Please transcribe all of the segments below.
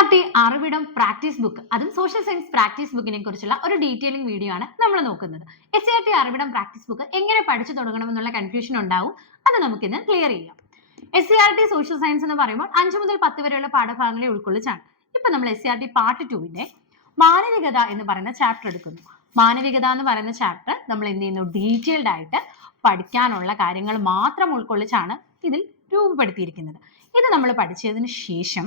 SCRT അറിവിടം practice book, അതും social science practice ബുക്കിനെ കുറിച്ചുള്ള ഒരു ഡീറ്റെയിലിംഗ് വീഡിയോ ആണ് നമ്മൾ നോക്കുന്നത്. SCRT അറിവിടം പ്രാക്ടീസ് ബുക്ക് എങ്ങനെ പഠിച്ചു തുടങ്ങണമെന്നുള്ള കൺഫ്യൂഷൻ ഉണ്ടാവും, അത് നമുക്കിന്ന് ക്ലിയർ ചെയ്യാം. SCRT സോഷ്യൽ സയൻസ് എന്ന് പറയുമ്പോൾ 5 മുതൽ 10 വരെയുള്ള പാഠഭാഗങ്ങളെ ഉൾക്കൊള്ളിച്ചാണ്. ഇപ്പൊ നമ്മൾ SCRT പാർട്ട് 2ന്റെ മാനവികത എന്ന് പറയുന്ന ചാപ്റ്റർ എടുക്കുന്നു. മാനവികത എന്ന് പറയുന്ന ചാപ്റ്റർ നമ്മൾ എന്ത് ചെയ്യുന്നു, ഡീറ്റെയിൽഡ് ആയിട്ട് പഠിക്കാനുള്ള കാര്യങ്ങൾ മാത്രം ഉൾക്കൊള്ളിച്ചാണ് ഇതിൽ രൂപപ്പെടുത്തിയിരിക്കുന്നത്. ഇത് നമ്മൾ പഠിച്ചതിന് ശേഷം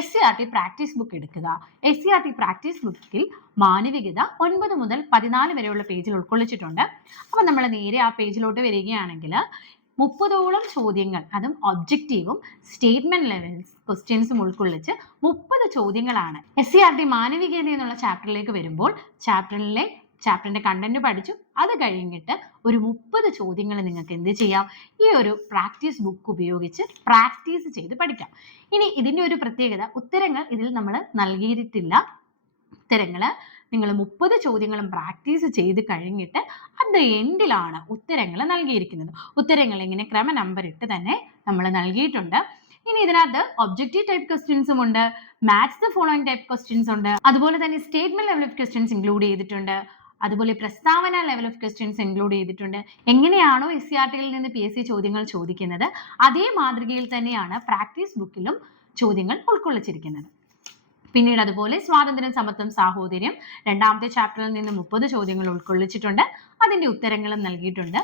SCRT പ്രാക്ടീസ് ബുക്ക് എടുക്കുക. SCRT പ്രാക്ടീസ് ബുക്കിൽ മാനവികത 9 മുതൽ 14 വരെയുള്ള പേജിൽ ഉൾക്കൊള്ളിച്ചിട്ടുണ്ട്. അപ്പം നമ്മൾ നേരെ ആ പേജിലോട്ട് വരികയാണെങ്കിൽ 30ഓളം ചോദ്യങ്ങൾ, അതും ഒബ്ജക്റ്റീവും സ്റ്റേറ്റ്മെന്റ് ലെവൽ ക്വസ്റ്റ്യൻസും ഉൾക്കൊള്ളിച്ച് 30 ചോദ്യങ്ങളാണ്. SCRT മാനവികത എന്നുള്ള ചാപ്റ്ററിലേക്ക് വരുമ്പോൾ ചാപ്റ്ററിന്റെ കണ്ടന്റ് പഠിച്ചു, അത് കഴിഞ്ഞിട്ട് ഒരു 30 ചോദ്യങ്ങൾ നിങ്ങൾക്ക് എന്ത് ചെയ്യാം, ഈ ഒരു പ്രാക്ടീസ് ബുക്ക് ഉപയോഗിച്ച് പ്രാക്ടീസ് ചെയ്ത് പഠിക്കാം. ഇനി ഇതിന്റെ ഒരു പ്രത്യേകത, ഉത്തരങ്ങൾ ഇതിൽ നമ്മൾ നൽകിയിട്ടില്ല. ഉത്തരങ്ങൾ നിങ്ങൾ 30 ചോദ്യങ്ങളും പ്രാക്ടീസ് ചെയ്ത് കഴിഞ്ഞിട്ട് അത് എൻഡിലാണ് ഉത്തരങ്ങൾ നൽകിയിരിക്കുന്നത്. ഉത്തരങ്ങൾ ഇങ്ങനെ ക്രമ നമ്പർ ഇട്ട് തന്നെ നമ്മൾ നൽകിയിട്ടുണ്ട്. ഇനി ഇതിനകത്ത് ഒബ്ജക്റ്റീവ് ടൈപ്പ് ക്വസ്റ്റ്യൻസും ഉണ്ട്, match the following type questions ഉണ്ട്, അതുപോലെ തന്നെ statement level of questions include ചെയ്തിട്ടുണ്ട്, അതുപോലെ പ്രസ്താവന ലെവൽ ഓഫ് ക്വസ്റ്റ്യൻസ് ഇൻക്ലൂഡ് ചെയ്തിട്ടുണ്ട്. എങ്ങനെയാണോ SCRTയിൽ നിന്ന് PSC ചോദ്യങ്ങൾ ചോദിക്കുന്നത്, അതേ മാതൃകയിൽ തന്നെയാണ് പ്രാക്ടീസ് ബുക്കിലും ചോദ്യങ്ങൾ ഉൾക്കൊള്ളിച്ചിരിക്കുന്നത്. പിന്നീട് അതുപോലെ സ്വാതന്ത്ര്യം, സമത്വം, സാഹോദര്യം രണ്ടാമത്തെ ചാപ്റ്ററിൽ നിന്ന് 30 ചോദ്യങ്ങൾ ഉൾക്കൊള്ളിച്ചിട്ടുണ്ട്, അതിന്റെ ഉത്തരങ്ങളും നൽകിയിട്ടുണ്ട്.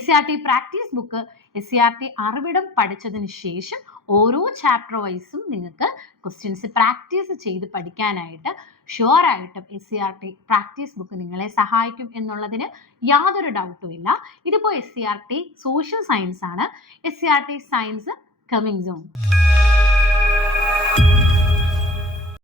SCRT പ്രാക്ടീസ് ബുക്ക് SCRT അറിവിടം പഠിച്ചതിന് ശേഷം ഓരോ ചാപ്റ്റർ വൈസും നിങ്ങൾക്ക് ക്വസ്റ്റ്യൻസ് പ്രാക്ടീസ് ചെയ്ത് പഠിക്കാനായിട്ട് ഷുവർ ആയിട്ടും SCRT പ്രാക്ടീസ് ബുക്ക് നിങ്ങളെ സഹായിക്കും എന്നുള്ളതിന് യാതൊരു ഡൗട്ടും ഇല്ല. ഇതിപ്പോൾ SCRT സോഷ്യൽ സയൻസ് ആണ്. SCRT science coming soon.